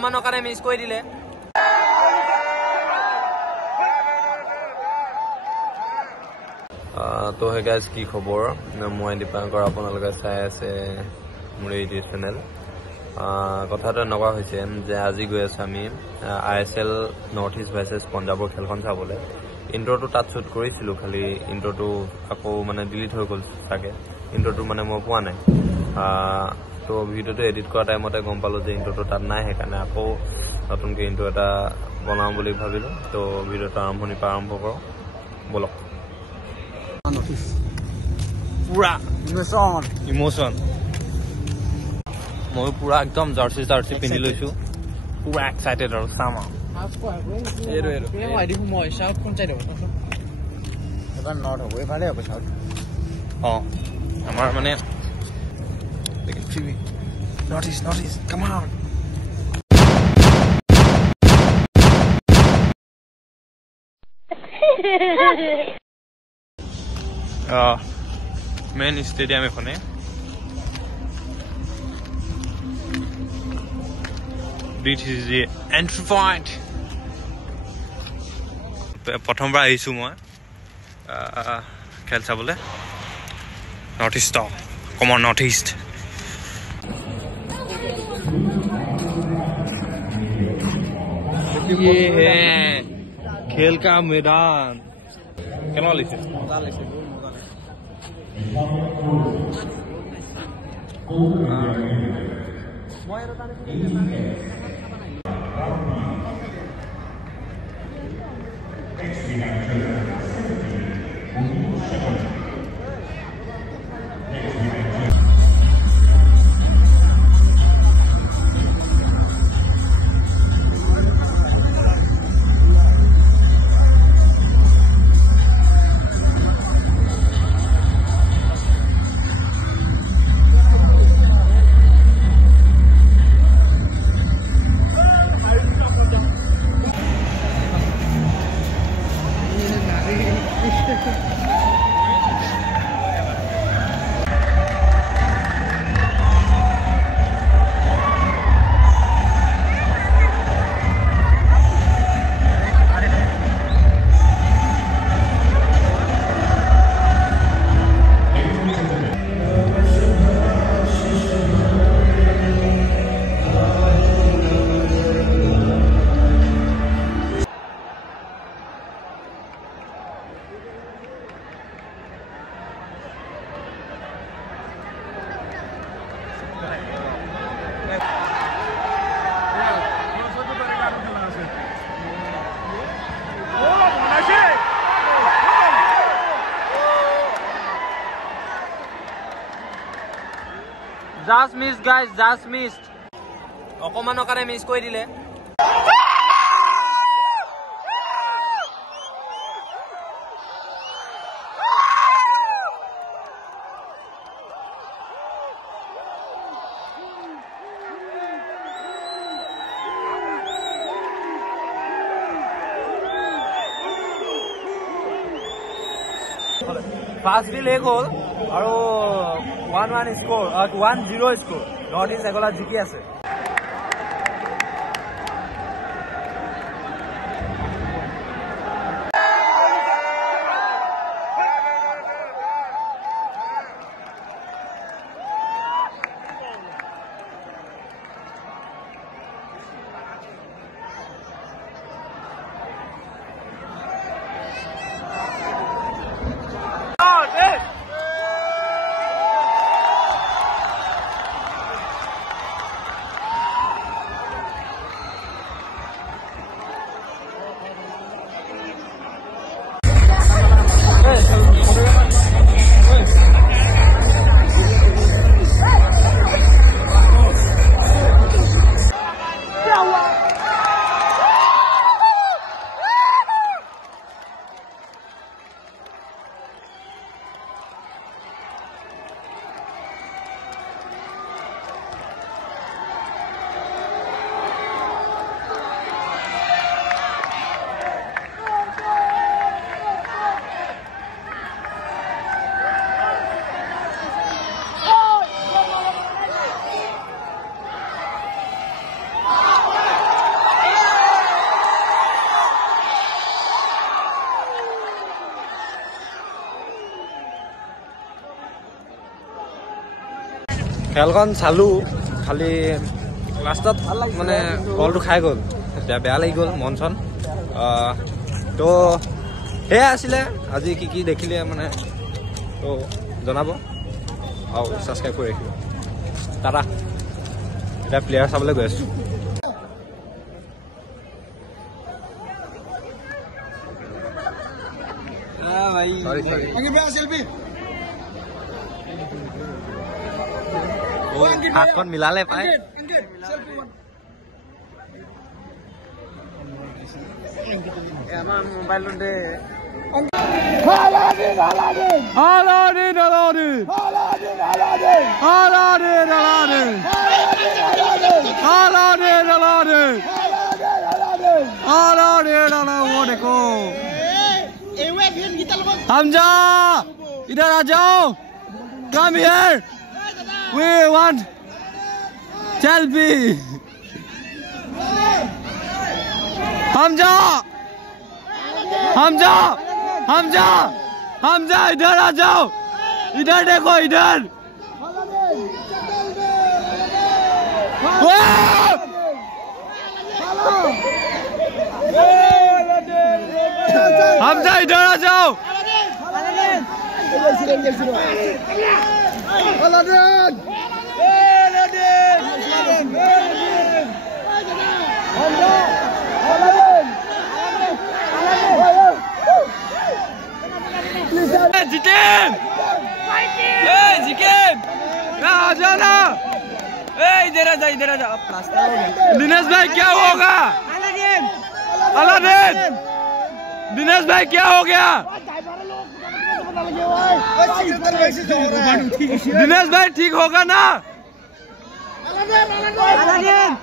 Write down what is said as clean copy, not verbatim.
অকমানৰ কাৰণে মিছ কৰি দিলে। তো হে গাইজ কি খবৰ, মই দীপাংকৰ, আপোনালোকে চাই আছে মোৰ ইউটিউব চেনেল। কথাটো এনেকুৱা হৈছে যে আজি গৈ আছোঁ আমি ISL নৰ্থ ইষ্ট ভাৰ্চেছ পঞ্জাৱৰ খেলখন চাবলৈ। ইণ্ট্ৰটো তাত শ্বুট কৰিছিলোঁ, খালি ইণ্ট্ৰটো আকৌ মানে ডিলিট হৈ গ'ল চাগে, ইণ্ট্ৰটো মানে মই পোৱা নাই। তো ভিডিঅ'টো এডিট কৰা টাইমতে গম পালোঁ যে ইণ্ট্ৰটো তাত নাই, সেইকাৰণে আকৌ নতুনকৈ ইণ্ট্ৰ এটা বনাওঁ বুলি ভাবিলোঁ। তো ভিডিঅ'টো আৰম্ভণিৰ পৰা আৰম্ভ কৰোঁ, ব'লক। পুৰা ইমোচন, ময়ো পুৰা একদম জাৰ্চি পিন্ধি লৈছোঁ, পুৰা এক্সাইটেড আৰু চাম আৰু আমাৰ মানে north east come on. Main stadium এখনে এন্ট্ৰি পইণ্ট। প্ৰথমবাৰ আহিছোঁ মই খেল চাবলৈ নৰ্থ ইষ্টৰ, কমন নৰ্থ ইষ্ট। ये है खेल का मैदान, কেনেকুৱা লাগিছে? Just missed guys, just missed. অকমানৰ কাৰণে মিছ কৰি দিলে। ফাৰ্ষ্ট বিল এক হ'ল আৰু 1-1 স্কোৰ, 1-0 স্কোৰ। নৰ্থ ইষ্ট এগলা জিকি আছে। খেলখন চালো খালি লাষ্টত মানে বলটো খাই গ'ল বেয়া লাগি গ'ল মন চন তো সেয়া আছিলে আজি কি দেখিলে মানে তো জনাব আৰু ছাবস্ক্ৰাইব কৰি ৰাখিব টাটা এতিয়া প্লেয়াৰ চাবলৈ গৈ আছোঁ হাতখন মিলালে পায় মোবাইলতে Hamza, इधर आ जाओ. Come here. We want selfie. Hamza, Hamza, Hamza, Hamza, इधर आ जाओ. इधर देखो इधर. Hamza, इधर आ जाओ. जितेन जितेन आ जाओ ना इधर आ जा दिनेश भाई क्या होगा अलादीन दिनेश भाई क्या हो गया दिनेश भाई ठीक होगा ना अलादीन